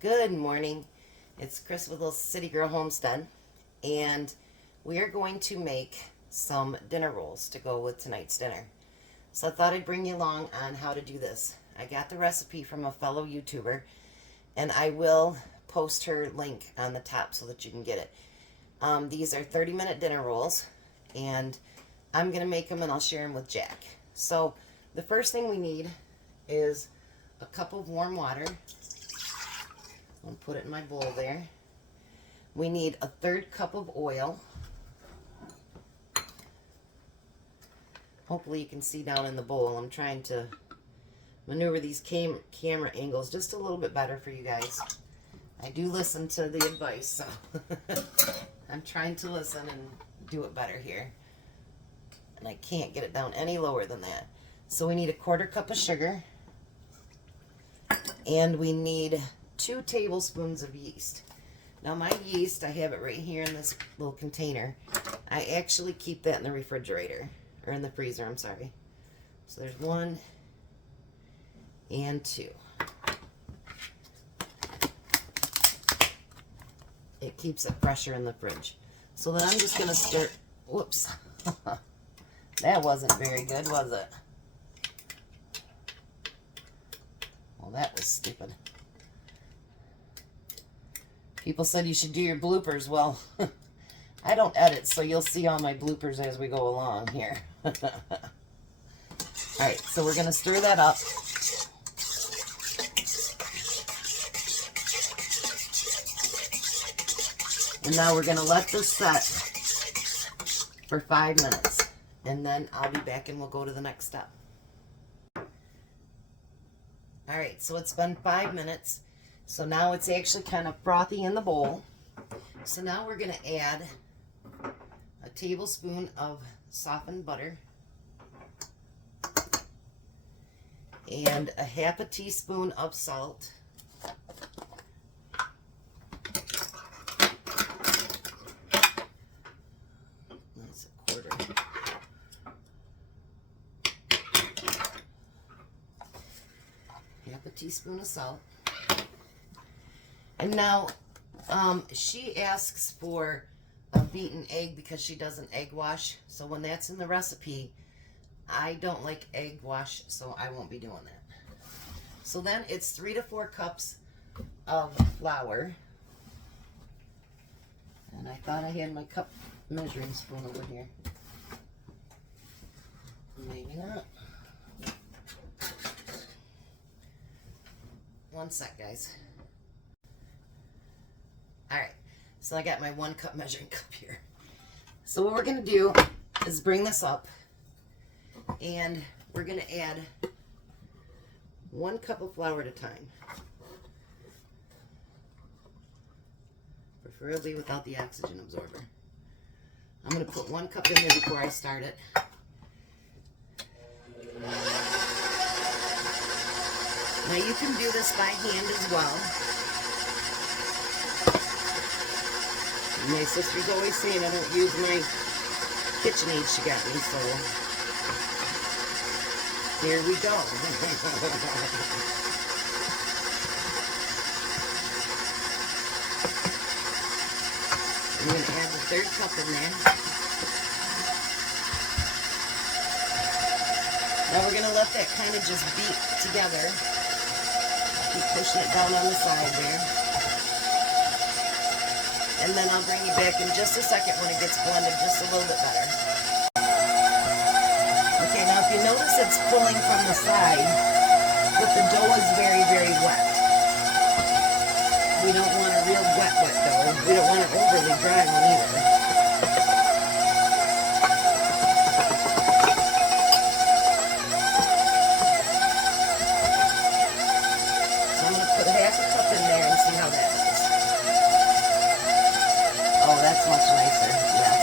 Good morning. It's Chris with Little Citygirlhomestead, and we are going to make some dinner rolls to go with tonight's dinner. So I thought I'd bring you along on how to do this. I got the recipe from a fellow YouTuber, and I will post her link on the top so that you can get it. These are 30-minute dinner rolls, and I'm going to make them and I'll share them with Jack. So the first thing we need is a cup of warm water. I'll put it in my bowl there. We need a 1/3 cup of oil. Hopefully you can see down in the bowl. I'm trying to maneuver these camera angles just a little bit better for you guys. I do listen to the advice, so I'm trying to listen and do it better here. And I can't get it down any lower than that. So we need a 1/4 cup of sugar. And we need 2 tablespoons of yeast. Now my yeast, I have it right here in this little container. I actually keep that in the refrigerator, or in the freezer, I'm sorry. So there's 1 and 2. It keeps it fresher in the fridge. So then I'm just going to stir, whoops. That wasn't very good, was it? Well, that was stupid. People said you should do your bloopers. Well, I don't edit, so you'll see all my bloopers as we go along here. Alright, so we're going to stir that up. And now we're going to let this set for 5 minutes. And then I'll be back and we'll go to the next step. Alright, so it's been 5 minutes. So now it's actually kind of frothy in the bowl. So now we're going to add a tablespoon of softened butter and a 1/2 teaspoon of salt. That's a 1/4. Half a teaspoon of salt. And now, she asks for a beaten egg because she doesn't egg wash. So when that's in the recipe, I don't like egg wash, so I won't be doing that. So then it's 3 to 4 cups of flour. And I thought I had my cup measuring spoon over here. Maybe not. 1 sec, guys. Alright, so I got my 1 cup measuring cup here. So what we're going to do is bring this up, and we're going to add 1 cup of flour at a time. Preferably without the oxygen absorber. I'm going to put 1 cup in there before I start it. Now you can do this by hand as well. My sister's always saying I don't use my KitchenAid she got me, so here we go. I'm going to add the 1/3 cup in there. Now we're going to let that kind of just beat together. Keep pushing it down on the side there. And then I'll bring you back in just a second when it gets blended just a little bit better. Okay, now if you notice it's pulling from the side, but the dough is very, very wet. We don't want a real wet dough. We don't want an overly dry one either. So I'm going to put 1/2 cup in there and see how that is. Oh, that's much nicer, yes.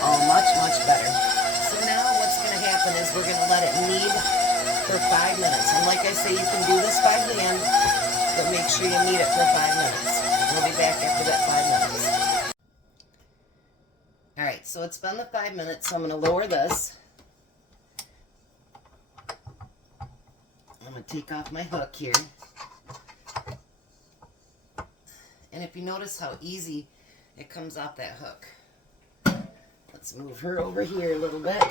Oh, much, much better. So now what's going to happen is we're going to let it knead for 5 minutes. And like I say, you can do this by hand, but make sure you knead it for 5 minutes. We'll be back after that 5 minutes. Alright, so it's been the 5 minutes, so I'm going to lower this. I'm going to take off my hook here. And if you notice how easy it comes off that hook. Let's move her over here a little bit.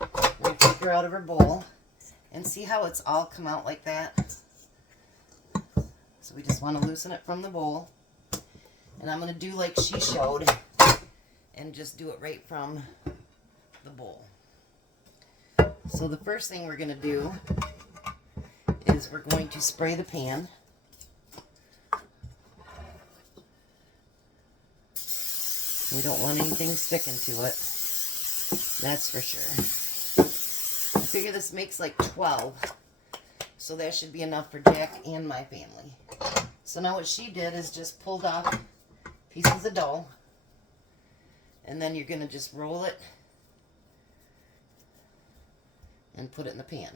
I'm going to take her out of her bowl. And see how it's all come out like that? So we just want to loosen it from the bowl. And I'm going to do like she showed. And just do it right from the bowl. So the first thing we're going to do is we're going to spray the pan. We don't want anything sticking to it. That's for sure. I figure this makes like 12. So that should be enough for Jack and my family. So now what she did is just pulled off pieces of dough. And then you're going to just roll it and put it in the pan.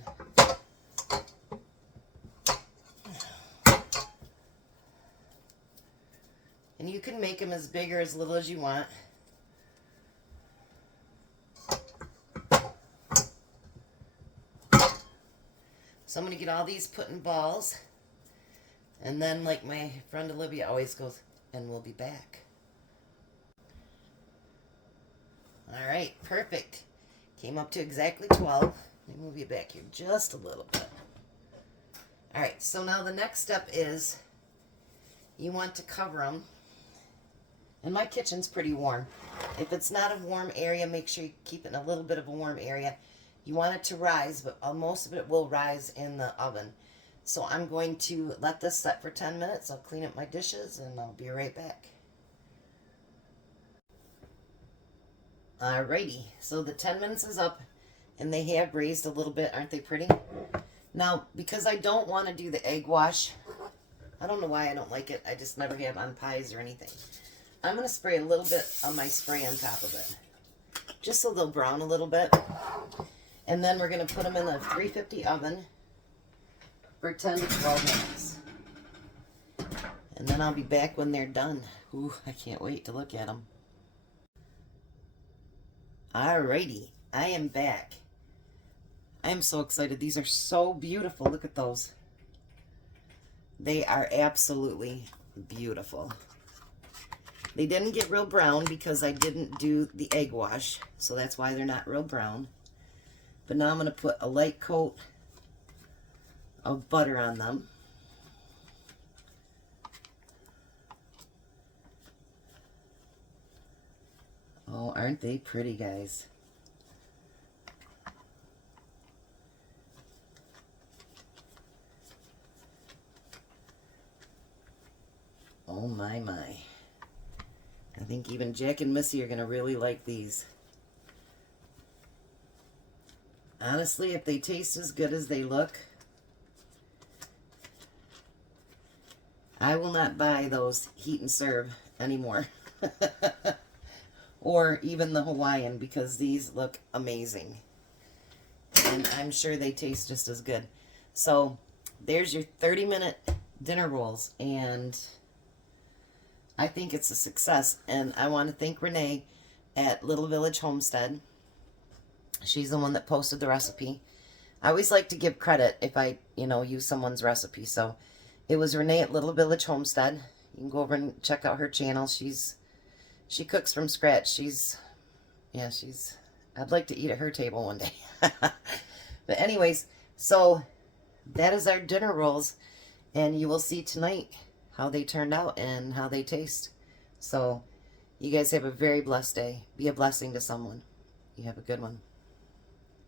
And you can make them as big or as little as you want. So I'm going to get all these put in balls. And then, like my friend Olivia always goes, and we'll be back. Alright, perfect. Came up to exactly 12. Let me move you back here just a little bit. Alright, so now the next step is you want to cover them. And my kitchen's pretty warm. If it's not a warm area, make sure you keep it in a little bit of a warm area. You want it to rise, but most of it will rise in the oven. So I'm going to let this set for 10 minutes. I'll clean up my dishes and I'll be right back. Alrighty, so the 10 minutes is up and they have raised a little bit. Aren't they pretty? Now, because I don't want to do the egg wash, I don't know why I don't like it. I just never have on pies or anything. I'm going to spray a little bit of my spray on top of it, just so they'll brown a little bit. And then we're going to put them in the 350 oven for 10 to 12 minutes. And then I'll be back when they're done. Ooh, I can't wait to look at them. Alrighty, I am back. I am so excited. These are so beautiful. Look at those. They are absolutely beautiful. They didn't get real brown because I didn't do the egg wash, so that's why they're not real brown. But now I'm going to put a light coat of butter on them. Oh, aren't they pretty, guys? Oh my, my. I think even Jack and Missy are going to really like these. Honestly, if they taste as good as they look, I will not buy those heat and serve anymore. Or even the Hawaiian, because these look amazing. And I'm sure they taste just as good. So, there's your 30-minute dinner rolls. And I think it's a success. And I want to thank Renee at Little Village Homestead. She's the one that posted the recipe. I always like to give credit if I, use someone's recipe. So, it was Renee at Little Village Homestead. You can go over and check out her channel. She cooks from scratch. I'd like to eat at her table one day. But anyways, so that is our dinner rolls. And you will see tonight how they turned out and how they taste. So you guys have a very blessed day. Be a blessing to someone. You have a good one.